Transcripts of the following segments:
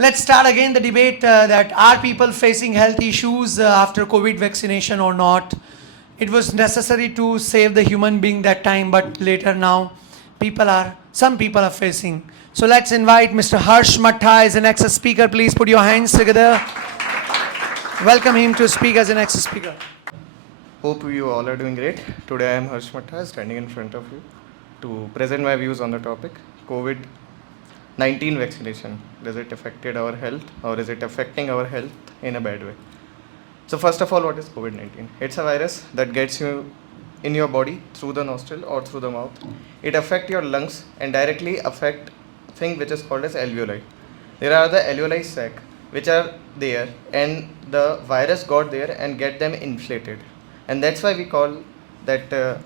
Let's start again the debate that are people facing health issues after COVID vaccination or not. It was necessary to save the human being that time, but later now, some people are facing. So let's invite Mr. Harsh Matta as an ex-speaker. Please put your hands together. Welcome him to speak as an ex-speaker. Hope you all are doing great. Today I am Harsh Matta standing in front of you to present my views on the topic COVID-19 vaccination. Does it affected our health or is it affecting our health in a bad way? So first of all, what is COVID-19? It's a virus that gets you in your body through the nostril or through the mouth. It affects your lungs and directly affect thing which is called as alveoli. There are the alveoli sac which are there and the virus got there and get them inflated. And that's why we call that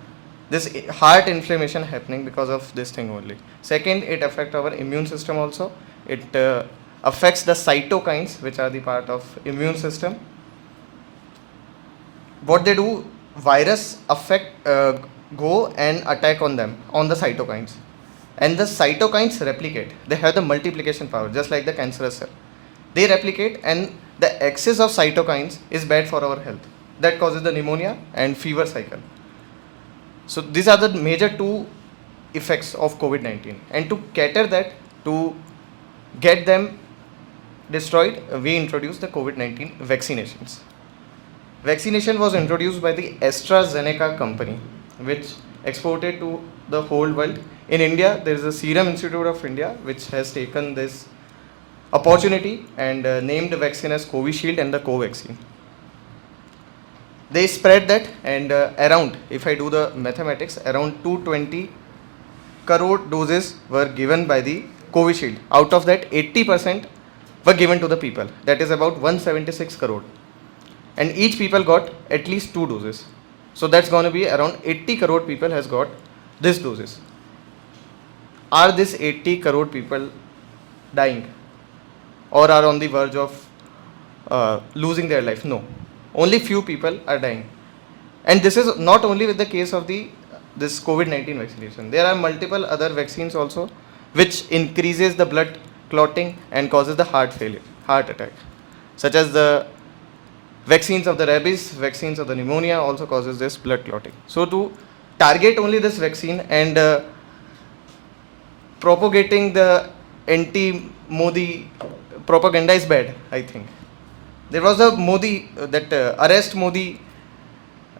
this heart inflammation happening because of this thing only. Second, it affects our immune system also. It affects the cytokines which are the part of immune system. What they do, virus go and attack on them, on the cytokines. And the cytokines replicate. They have the multiplication power, just like the cancerous cell. They replicate and the excess of cytokines is bad for our health. That causes the pneumonia and fever cycle. So these are the major two effects of COVID-19. And to cater that, to get them destroyed, we introduced the COVID-19 vaccinations. Vaccination was introduced by the AstraZeneca company, which exported to the whole world. In India, there is a Serum Institute of India, which has taken this opportunity and named the vaccine as Covishield and the Covaxin. They spread that and around, if I do the mathematics, around 220 crore doses were given by the Covishield. Out of that, 80% were given to the people. That is about 176 crore. And each people got at least 2 doses. So that's going to be around 80 crore people has got this doses. Are these 80 crore people dying or are on the verge of losing their life? No. Only few people are dying. And this is not only with the case of this COVID-19 vaccination. There are multiple other vaccines also which increases the blood clotting and causes the heart failure, heart attack, such as the vaccines of the rabies, vaccines of the pneumonia also causes this blood clotting. So to target only this vaccine and propagating the anti-Modi propaganda is bad, I think. There was a Modi, arrest Modi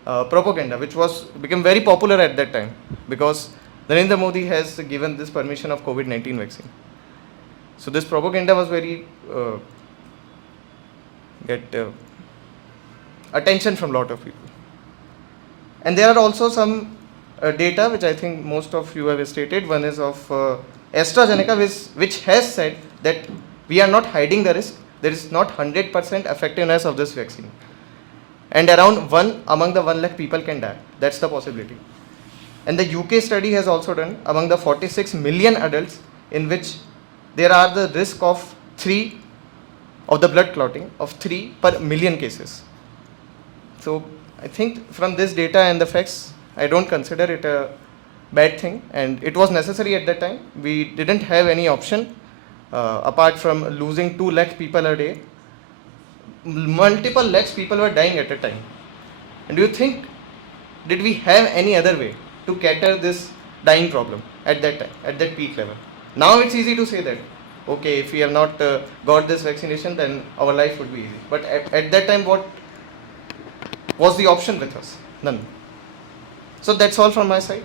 propaganda, which became very popular at that time because Narendra Modi has given this permission of COVID-19 vaccine. So this propaganda was very attention from a lot of people. And there are also some data which I think most of you have stated. One is of AstraZeneca, which has said that we are not hiding the risk. There is not 100% effectiveness of this vaccine. And around 1 among the 1 lakh people can die. That's the possibility. And the UK study has also done among the 46 million adults in which there are the risk of 3 of the blood clotting of 3 per million cases. So I think from this data and the facts, I don't consider it a bad thing, and it was necessary at that time. We didn't have any option apart from losing 2 lakh people a day. Multiple lakhs people were dying at a time. And do you think, did we have any other way to cater this dying problem at that time, at that peak level? Now it's easy to say that, okay, if we have not got this vaccination, then our life would be easy. But at that time, what was the option with us? None. So that's all from my side.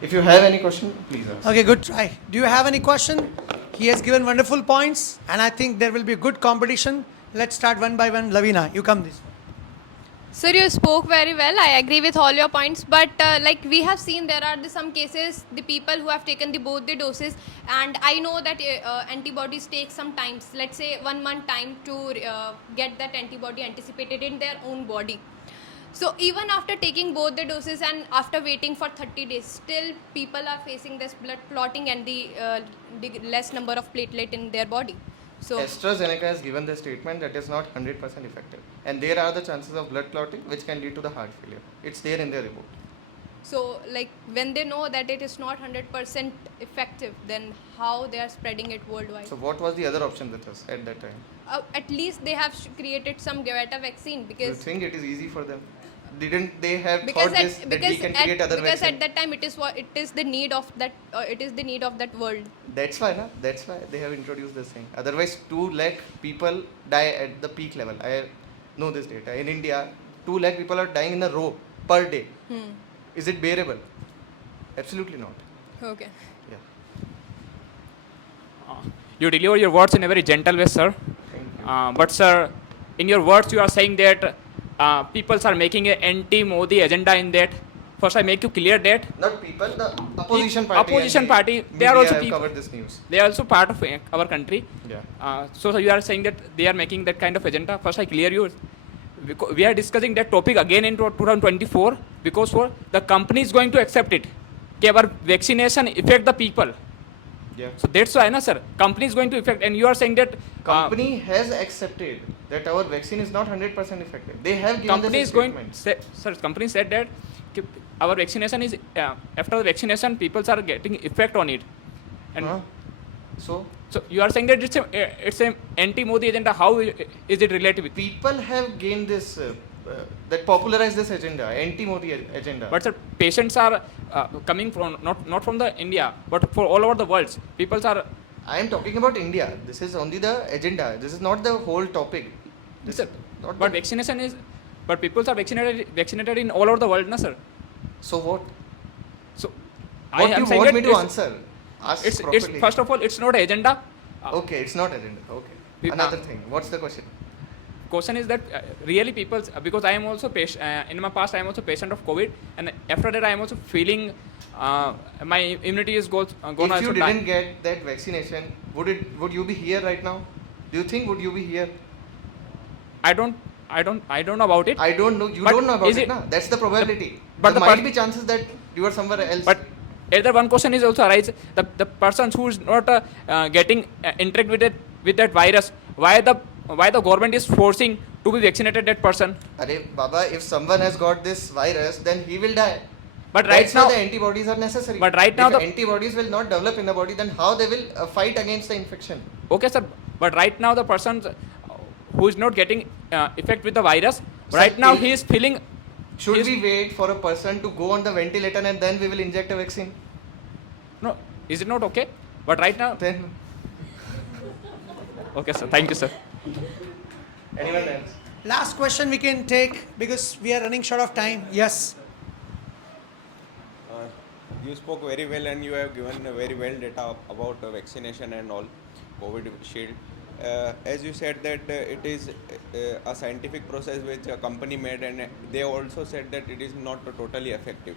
If you have any question, please ask. Okay, good try. Do you have any question? He has given wonderful points, and I think there will be a good competition. Let's start one by one. Lavina, you come this way. Sir, you spoke very well. I agree with all your points. But like we have seen, there are some cases, the people who have taken both the doses. And I know that antibodies take some time. Let's say 1 month time to get that antibody anticipated in their own body. So even after taking both the doses and after waiting for 30 days, still people are facing this blood clotting and the less number of platelet in their body. So AstraZeneca has given the statement that is not 100% effective. And there are the chances of blood clotting which can lead to the heart failure. It's there in their report. So, like, when they know that it is not 100% effective, then how they are spreading it worldwide? So what was the other option with us at that time? At least they have created some Gaveta vaccine, Do you because think it is easy for them? Didn't they have because thought this, that we can create other because vaccine? at that time it is what it is the need of that it is the need of that world. That's why, na? That's why they have introduced this thing. Otherwise, 2 lakh people die at the peak level. I know this data. In India, 2 lakh people are dying in a row per day. Is it bearable? Absolutely not. Okay. Yeah. You deliver your words in a very gentle way, sir. Thank you. But, sir, in your words, you are saying that people are making an anti-Modi agenda in that. First, I make you clear that Not people, the opposition party. Opposition and the party, they media are also have people. covered this news. they are also part of our country. Yeah. So you are saying that they are making that kind of agenda. First, I clear you. We are discussing that topic again in 2024 because for the company is going to accept it. कि our vaccination affect the people. Yeah. So that's why, na, sir, company is going to affect, and you are saying that Company has accepted that our vaccine is not 100% effective. They have given company this is going. statement. Sir, company said that कि our vaccination is after the vaccination, people are getting effect on it, and Huh? So so you are saying that it's a anti-Modi agenda. How is it related with? people have gained this, that popularized this agenda, anti-Modi agenda. But sir, patients are coming from not from the India, but for all over the world. People are. I am talking about India. This is only the agenda. This is not the whole topic. This Sir, is not but the, vaccination is. But people are vaccinated in all over the world, na, sir. so what? So What do am you saying want that me to it's- answer? Ask It's properly. first of all, it's not agenda. Okay, it's not agenda. Okay. We- Another thing. What's the question? Question is that really people, because I am also patient, in my past I am also patient of COVID, and after that I am also feeling my immunity is gone If also you down. didn't get that vaccination, would you be here right now? Do you think would you be here? I don't know about it. I don't know. You But don't know about is it, it- na? That's the probability. but there the might per- be chances that you are somewhere else. But either one question is also arise, the persons who is not getting interact with that virus, why the government is forcing to be vaccinated that person? Arey Baba, if someone has got this virus, then he will die. But right That's now, why the antibodies are necessary. But right now if the- antibodies will not develop in the body, then how they will fight against the infection? okay sir, but right now the person who is not getting effect with the virus, Sir, right now if- he is feeling. Should Yes. we wait for a person to go on the ventilator and then we will inject a vaccine? No, is it not okay? But right now, Then okay sir, thank you sir. anyone else? Last question we can take because we are running short of time. Yes. You spoke very well and you have given a very well data about vaccination and all, COVID shield. As you said that it is a scientific process which a company made, and they also said that it is not totally effective.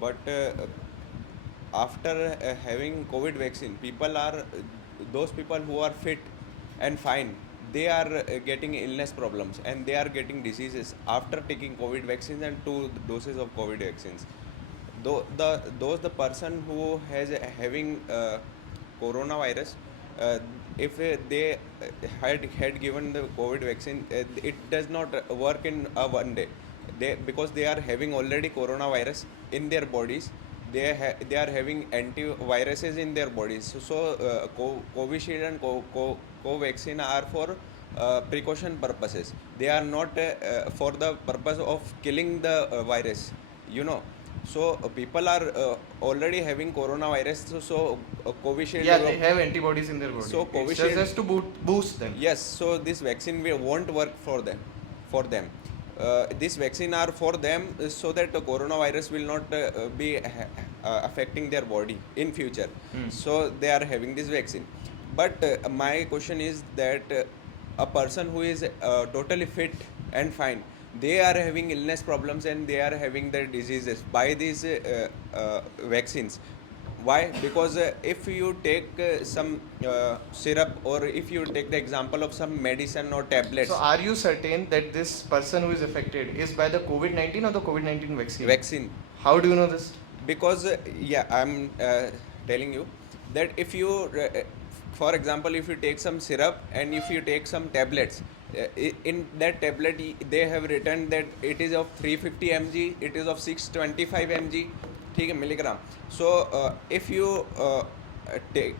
But after having COVID vaccine, people are those people who are fit and fine. They are getting illness problems and they are getting diseases after taking COVID vaccines and 2 doses of COVID vaccines. Those the person who has having coronavirus, if they had given the COVID vaccine, it does not work in one day. Because they are having already coronavirus in their bodies, they are having antiviruses in their bodies. So Covishield and Covaxin are for precaution purposes. They are not for the purpose of killing the virus. You know. So people are already having coronavirus. So Covishield. Yeah, they have antibodies in their body. So It's Covishield- just to boost them. Yes, so this vaccine won't work for them. This vaccine are for them so that the coronavirus will not be affecting their body in future. So they are having this vaccine. But my question is that a person who is totally fit and fine, they are having illness problems and they are having their diseases by these vaccines. Why? Because if you take some syrup, or if you take the example of some medicine or tablets, So are you certain that this person who is affected is by the COVID-19 or the COVID-19 vaccine? vaccine, How do you know this? because yeah, I'm telling you that if you for example, if you take some syrup and if you take some tablets, in that tablet they have written that it is of 350 mg, it is of 625 mg, ठीक है, milligram. So if you take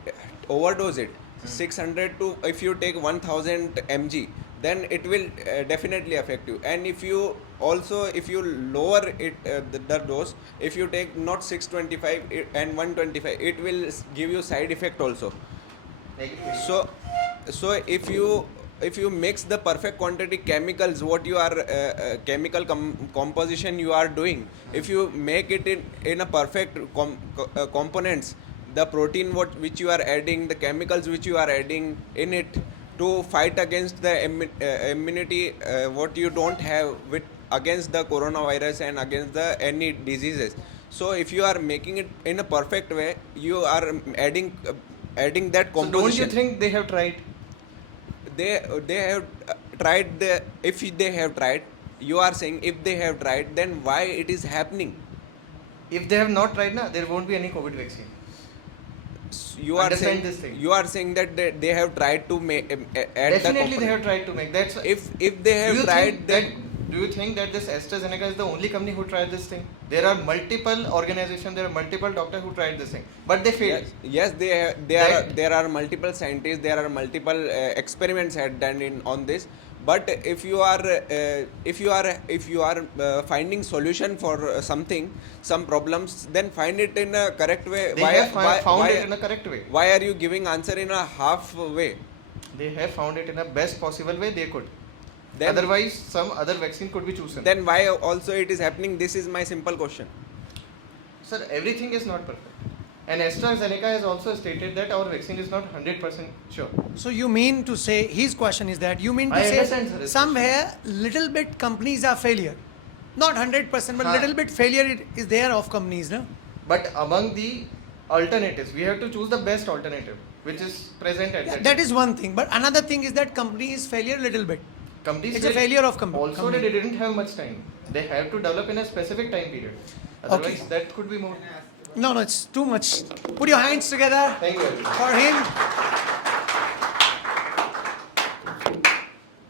overdose it 600 to, if you take 1000 mg, then it will definitely affect you. And if you also, if you lower it, the dose, if you take not 625 and 125, it will give you side effect also. So if you mix the perfect quantity chemicals, what you are chemical composition you are doing, if you make it in a perfect components, the protein which you are adding, the chemicals which you are adding in it to fight against the immunity what you don't have with against the coronavirus and against the any diseases. So if you are making it in a perfect way, you are adding that So composition. don't you think they have tried? They have tried the, if they have tried, you are saying if they have tried, then why it is happening? If they have not tried, na, there won't be any COVID vaccine. You are Understand saying this thing. you are saying that they have tried to make add Definitely the they have tried to make. That's if they have do you tried, think that, do you think that this AstraZeneca is the only company who tried this thing? There are multiple organizations, there are multiple doctors who tried this thing, but they failed. yes, there are multiple scientists, there are multiple experiments had done on this. But if you are finding solution for something, some problems, then find it in a correct way. They have found it in a correct way. Why are you giving answer in a half way? They have found it in a best possible way they could. Then, Otherwise, some other vaccine could be chosen. then why also it is happening? This is my simple question. Sir, everything is not perfect. And AstraZeneca has also stated that our vaccine is not 100% sure. So you mean to say, his question is that, you mean to I say understand, sir, his somewhere little bit companies are failure. Not 100%, but Huh. little bit failure is there of companies, no? But among the alternatives, we have to choose the best alternative, which is present at Yeah, that that time. is one thing. But another thing is that company is failure little bit. Companies It's a will- failure of Also, company. they didn't have much time. They have to develop in a specific time period. Otherwise, Okay. that could be more. No, it's too much. Put your hands together Thank you, everyone. for him.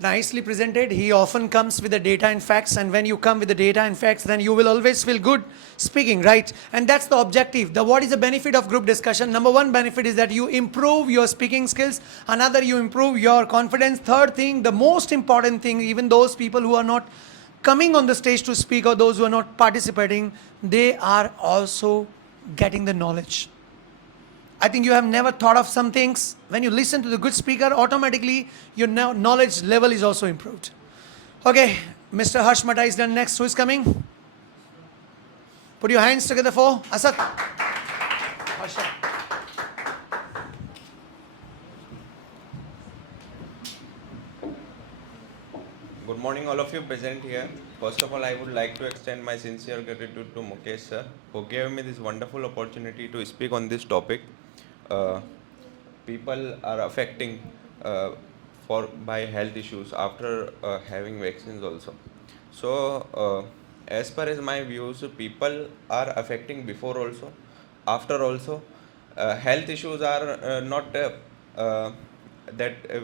Nicely presented. He often comes with the data and facts, and when you come with the data and facts, then you will always feel good speaking, right? And that's the objective. What is the benefit of group discussion? Number one benefit is that you improve your speaking skills. Another, you improve your confidence. Third thing, the most important thing, even those people who are not coming on the stage to speak or those who are not participating, they are also getting the knowledge. I think you have never thought of some things. When you listen to the good speaker, automatically your knowledge level is also improved. Okay, Mr. Harsh Mata is done next. Who is coming? Put your hands together for Asad. Harsha. Good morning, all of you present here. First of all, I would like to extend my sincere gratitude to Mukesh sir, who gave me this wonderful opportunity to speak on this topic. People are affecting by health issues after having vaccines also. So, as per as my views, people are affecting before also, after also. Health issues are not that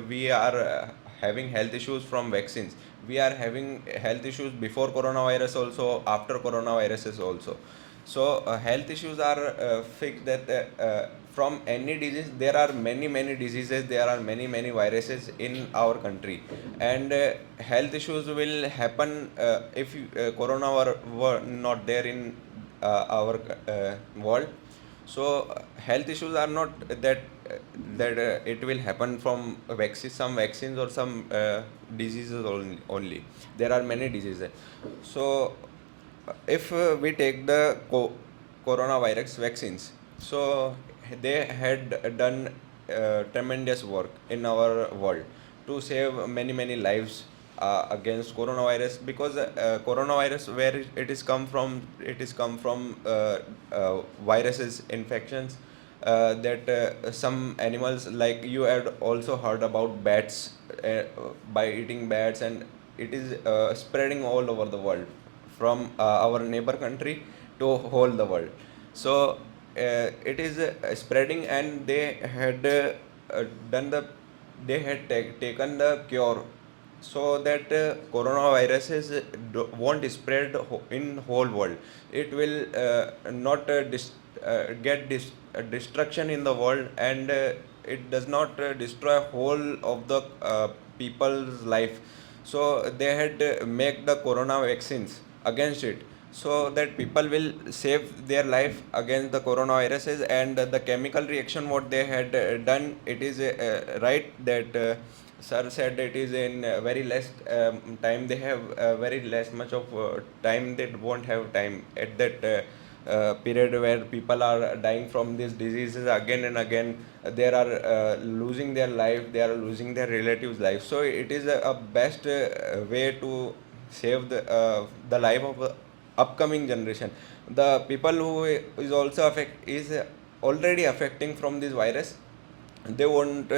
we are having health issues from vaccines. We are having health issues before coronavirus also, after coronaviruses also. So health issues are fixed that from any disease, there are many diseases, there are many viruses in our country, and health issues will happen if corona were not there in our world. So health issues are not that it will happen from some vaccines or some diseases only. There are many diseases. So if we take the coronavirus vaccines, so they had done tremendous work in our world to save many lives against coronavirus, because coronavirus, where it is come from, it is come from viruses infections that some animals, like you had also heard about bats, by eating bats, and it is spreading all over the world from our neighbor country to whole the world. So it is spreading, and they had done the they had taken the cure so that coronaviruses won't spread in whole world. It will not get destruction in the world, and it does not destroy whole of the people's life. So they had make the corona vaccines against it, so that people will save their life against the coronaviruses. And the chemical reaction what they had done, it is right that sir said it is in very less time. They have very less much of time. They won't have time at that period where people are dying from these diseases again and again. They are losing their life, they are losing their relatives life. So it is a best way to save the life of the upcoming generation. The people who is also is already affecting from this virus, they won't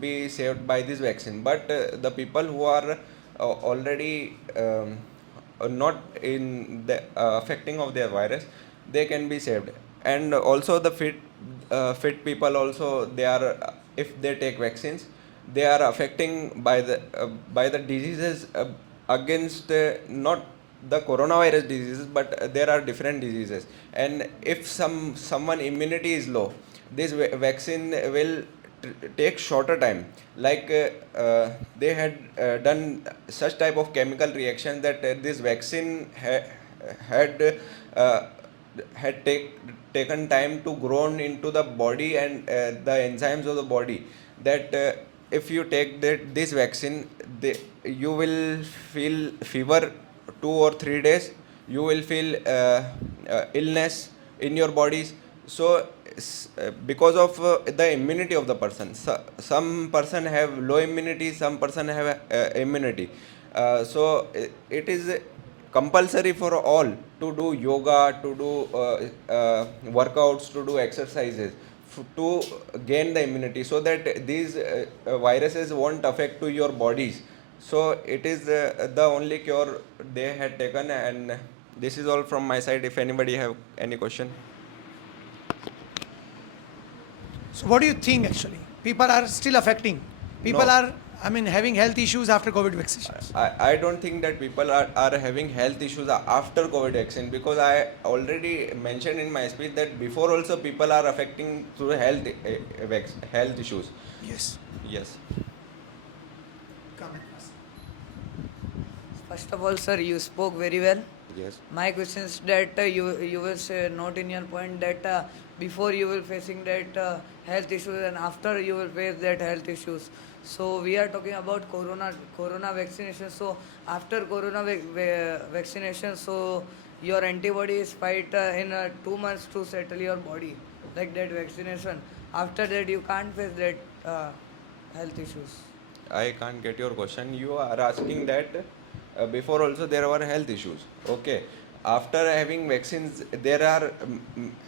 be saved by this vaccine. But the people who are already not in the affecting of their virus, they can be saved. And also the fit people also, they are if they take vaccines, they are affecting by the diseases against not the coronavirus diseases, but there are different diseases. And if someone immunity is low, this vaccine will take shorter time. Like they had done such type of chemical reaction that this vaccine had uh, taken time to grown into the body and the enzymes of the body, that if you take this vaccine, you will feel fever 2 or 3 days. You will feel illness in your bodies. So because of the immunity of the person, some person have low immunity, some person have immunity. So it is compulsory for all to do yoga, to do workouts, to do exercises, to gain the immunity, so that these viruses won't affect to your bodies. So it is the only cure they had taken. And this is all from my side. If anybody have any question. So what do you think actually? People are still affecting. People No. are, I mean, having health issues after COVID vaccinations. I don't think that people are having health issues after COVID vaccine, because I already mentioned in my speech that before also people are affecting through health issues. Yes. Yes. Comment. First of all, sir, you spoke very well. Yes. My question is that you will say note in your point that before you will facing that health issues and after you will face that health issues. So we are talking about corona vaccination. So after corona vaccination, so your antibodies fight in 2 months to settle your body, like that vaccination. After that, you can't face that health issues. I can't get your question. You are asking that before also there were health issues. Okay. After having vaccines, there are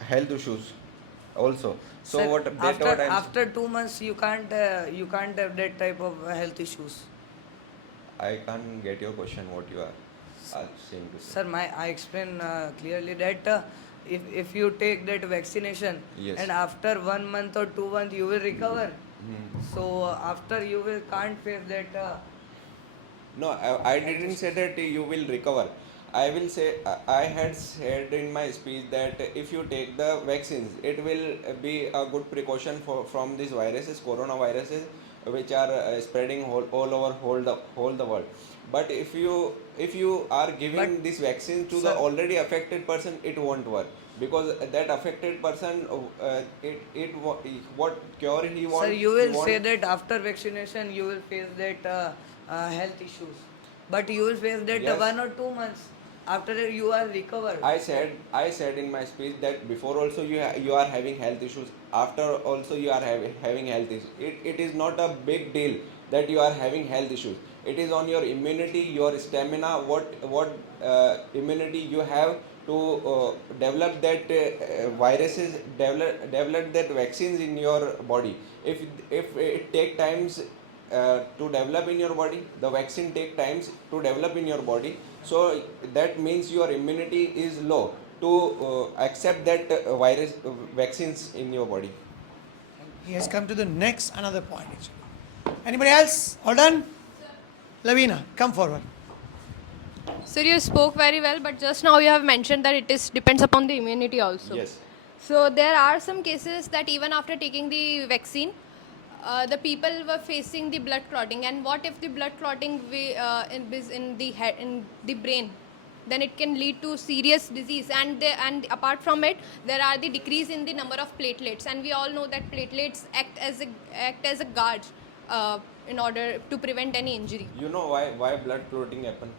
health issues also. So Sir, what that what I'm after 2 months you can't have that type of health issues. I can't get your question. What you are saying to say. Sir, I explain clearly that if you take that vaccination Yes. and after 1 month or 2 months you will recover. Hmm. So after you will can't face that. No, I didn't say that you will recover. I will say, I had said in my speech that if you take the vaccines, it will be a good precaution from these viruses, coronaviruses, which are spreading all over whole the world. But if you are giving But this vaccine to the sir, already affected person, it won't work, because that affected person, what cure he wants. sir, you will say that after vaccination you will face that health issues, but you will face that Yes. 1 or 2 months. After that you are recovered. I said in my speech that before also you are having health issues. After also you are having health issues. It is not a big deal that you are having health issues. It is on your immunity, your stamina, what immunity you have to develop that viruses, develop that vaccines in your body. If it take times to develop in your body, the vaccine take times to develop in your body. So that means your immunity is low to accept that virus vaccines in your body. He has come to the next another point actually. Anybody else? All done? Lavina, come forward. Sir, you spoke very well, but just now you have mentioned that it is depends upon the immunity also. Yes. So there are some cases that even after taking the vaccine, the people were facing the blood clotting. And what if the blood clotting is in the head, in the brain? Then it can lead to serious disease. And apart from it, there are the decrease in the number of platelets. And we all know that platelets act as a guard in order to prevent any injury. You know why blood clotting happen?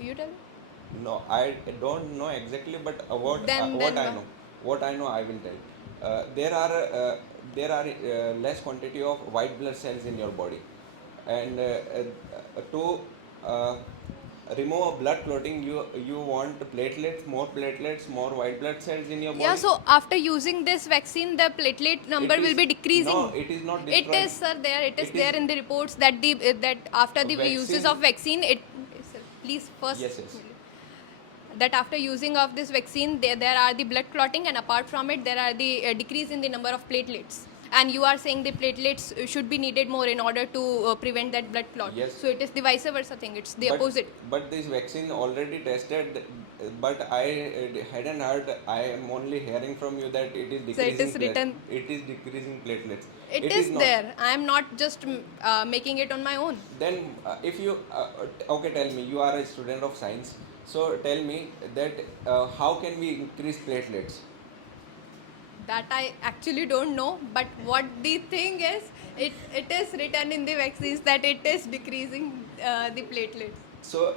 You tell me. No, I don't know exactly, but Then what I know, I will tell. There are less quantity of white blood cells in your body, and to remove blood clotting, you want platelets, more white blood cells in your body. Yeah, so after using this vaccine, the platelet number It will is- be decreasing. No, it is not It destroyed. is, sir. It is It there is- in the reports that that after the uses Vaccine- of vaccine, sir, please first. Yes, yes. That after using of this vaccine, there are the blood clotting, and apart from it, there are the decrease in the number of platelets. And you are saying the platelets should be needed more in order to prevent that blood clot. Yes. So it is the vice versa thing. It's the But- opposite. But this vaccine already tested, but I hadn't heard. I am only hearing from you that it is So decreasing. it is written. It is decreasing platelets. It is not. there. I am not just making it on my own. Then, if you okay, tell me. You are a student of science, so tell me that how can we increase platelets? That I actually don't know, but what the thing is, it is written in the vaccines that it is decreasing the platelets. So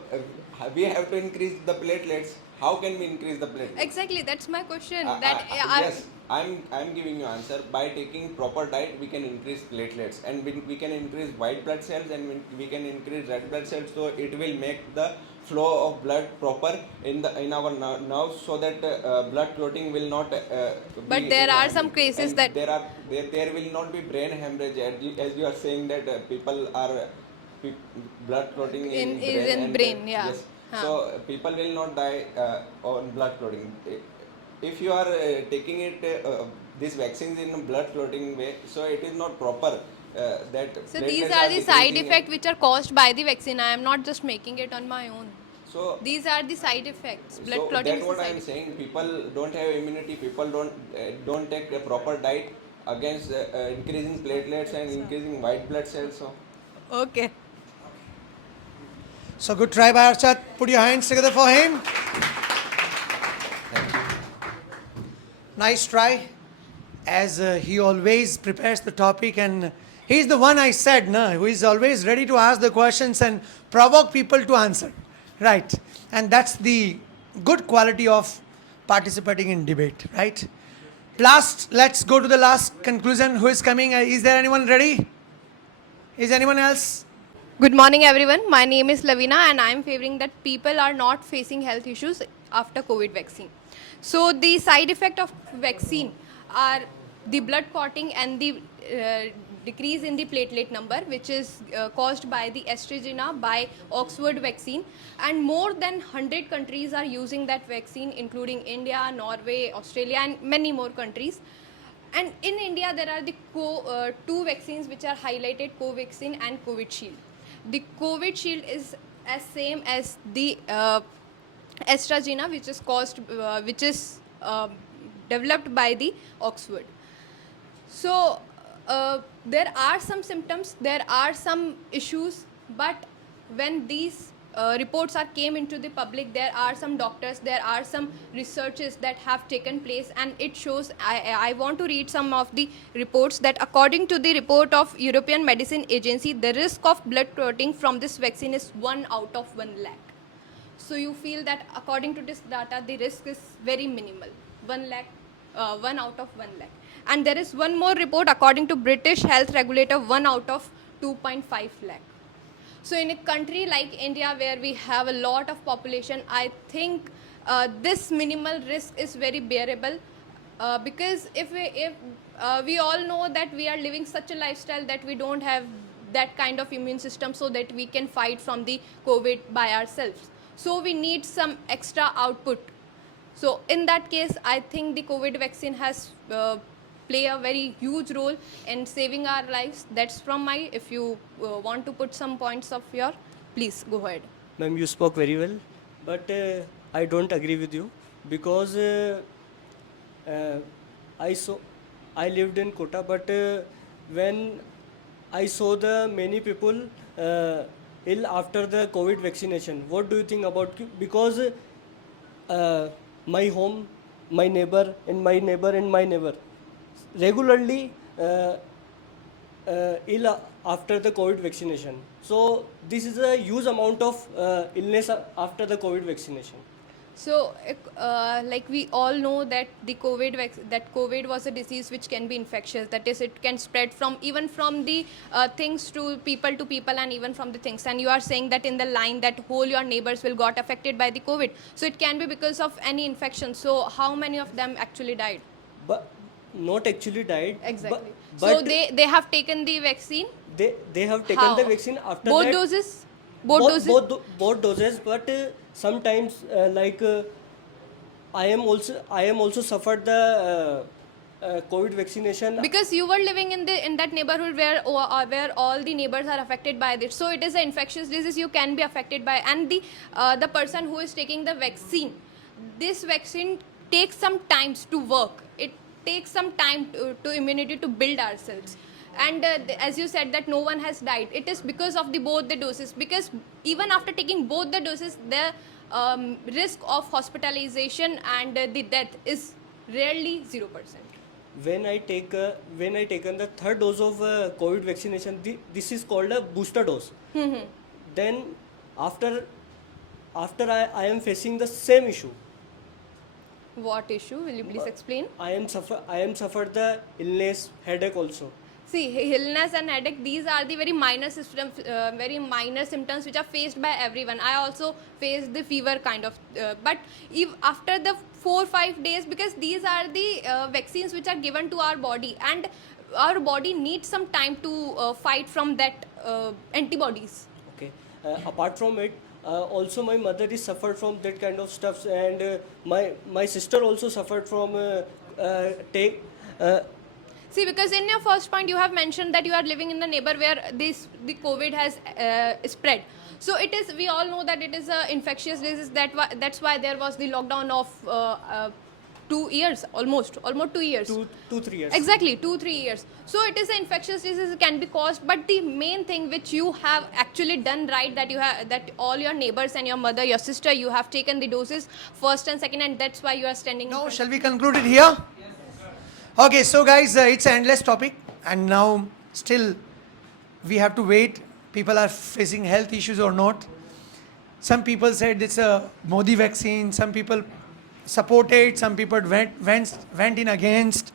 we have to increase the platelets. How can we increase the platelets? Exactly, that's my question. Yes, I'm giving you answer. By taking proper diet, we can increase platelets, and we can increase white blood cells, and we can increase red blood cells. So it will make the flow of blood proper in our nerves, so that blood clotting will not. But be there are happening. some cases And that- there will not be brain hemorrhage, as you are saying that people are blood clotting In and, brain, yeah. Yes. Huh. So people will not die on blood clotting. If you are taking these vaccines in a blood clotting way, so it is not proper. That So platelets these are the side decreasing effects which are caused by the vaccine. I am not just making it on my own. So These are the side effects. Blood so clotting that's is a what side I am effect. saying. People don't have immunity. People don't take a proper diet against increasing platelets and increasing white blood cells. So Okay. So good try by Arshad. Put your hands together for him. Nice try. As he always prepares the topic, and he's the one I said, no, who is always ready to ask the questions and provoke people to answer. Right. And that's the good quality of participating in debate, right? Let's go to the last conclusion. Who is coming? Is there anyone ready? Is anyone else? Good morning, everyone. My name is Lavina, and I am favoring that people are not facing health issues after COVID vaccine. So the side effect of vaccine are the blood clotting and the decrease in the platelet number, which is caused by the AstraZeneca by Oxford vaccine. And more than 100 countries are using that vaccine, including India, Norway, Australia, and many more countries. And in India, there are the two vaccines which are highlighted, Covaxin and Covishield. The Covishield is as same as the AstraZeneca, which is developed by the Oxford. So there are some symptoms, there are some issues, but when these reports came into the public, there are some doctors, there are some researches that have taken place, and it shows. I want to read some of the reports that according to the report of European Medicine Agency, the risk of blood clotting from this vaccine is 1 out of 1 lakh. So you feel that according to this data, the risk is very minimal, 1 lakh, 1 out of 1 lakh. And there is one more report according to British health regulator, 1 out of 2.5 lakh. So in a country like India, where we have a lot of population, I think this minimal risk is very bearable, because if we all know that we are living such a lifestyle that we don't have that kind of immune system so that we can fight from the COVID by ourselves. So we need some extra output. So in that case, I think the COVID vaccine has play a very huge role in saving our lives. That's from my. If you want to put some points of your, please go ahead. Ma'am, you spoke very well, but I don't agree with you because uh, I saw I lived in Kota, but when I saw the many people ill after the COVID vaccination. What do you think about because my home, my neighbor, and my neighbor and my neighbor regularly ill after the COVID vaccination. So this is a huge amount of illness after the COVID vaccination. So, like we all know that the that COVID was a disease which can be infectious. That is, it can spread from even from the things to people and even from the things. And you are saying that in the line that whole your neighbors will got affected by the COVID. So it can be because of any infection. So how many of them actually died? But not actually died. Exactly. But So they have taken the vaccine. they have taken How? the vaccine after Both that. doses. Both doses. Both doses, but sometimes I am also suffered the COVID vaccination. Because you were living in that neighborhood where all the neighbors are affected by this, so it is an infectious disease you can be affected by, and the person who is taking the vaccine, this vaccine takes some time to work. It takes some time to immunity to build ourselves. And as you said that no one has died, it is because of both the doses. Because even after taking both the doses, the risk of hospitalization and the death is rarely 0%. When I taken the third dose of COVID vaccination, this is called a booster dose. Then after I am facing the same issue. What issue? Will you please explain? I am suffered the illness, headache also. See, illness and headache, these are the very minor symptoms which are faced by everyone. I also faced the fever kind of, but if after the 4-5 days, because these are the vaccines which are given to our body, and our body needs some time to fight from that antibodies. Okay. Apart from it, also my mother is suffered from that kind of stuff, and my sister also suffered from take. See, because in your first point you have mentioned that you are living in the neighbor where the COVID has spread. So it is. We all know that it is an infectious disease. That's why there was the lockdown of 2 years, almost 2 years. 2-3 years. Exactly, 2-3 years. So it is an infectious disease, can be caused. But the main thing which you have actually done right, that all your neighbors and your mother, your sister, you have taken the doses first and second, and that's why you are standing. in Now, front. shall we conclude it here? Okay, so guys, it's an endless topic, and now still we have to wait. People are facing health issues or not. Some people said it's a Modi vaccine. Some people supported. Some people went in against.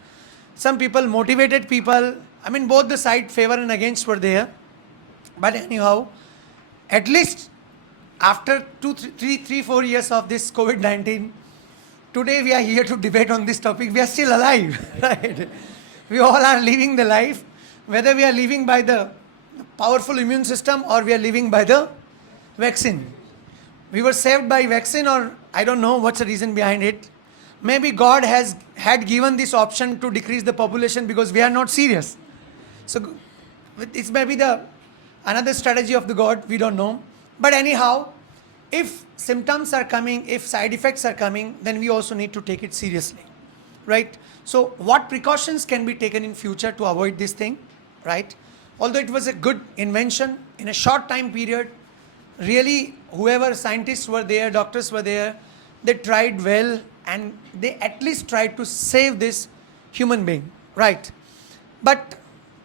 Some people motivated people. I mean, both the side favor and against were there. But anyhow, at least after 4 years of this COVID-19. Today we are here to debate on this topic. We are still alive, right? We all are living the life, whether we are living by the powerful immune system or we are living by the vaccine. We were saved by vaccine, or I don't know what's the reason behind it. Maybe God had given this option to decrease the population because we are not serious. So it's maybe another strategy of the God, we don't know. But anyhow, if symptoms are coming, if side effects are coming, then we also need to take it seriously, right? So what precautions can be taken in future to avoid this thing, right? Although it was a good invention in a short time period, really whoever scientists were there, doctors were there, they tried well, and they at least tried to save this human being, right? But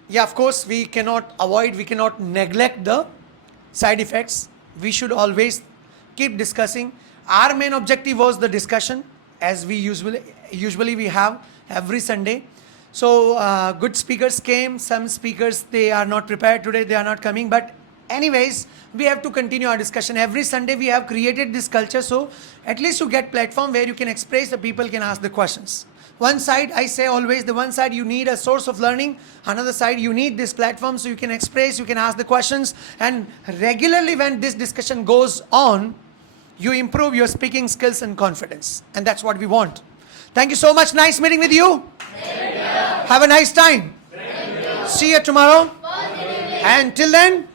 yeah, of course, we cannot neglect the side effects. We should always keep discussing. Our main objective was the discussion, as we usually we have every Sunday. So good speakers came. Some speakers, they are not prepared today, they are not coming. But anyways, we have to continue our discussion. Every Sunday we have created this culture, so at least you get platform where you can express, the people can ask the questions. One side, I say always, the one side you need a source of learning, another side you need this platform so you can express, you can ask the questions, and regularly when this discussion goes on, you improve your speaking skills and confidence, and that's what we want. Thank you so much. Nice meeting with you. Have a nice time. See you tomorrow. And till then,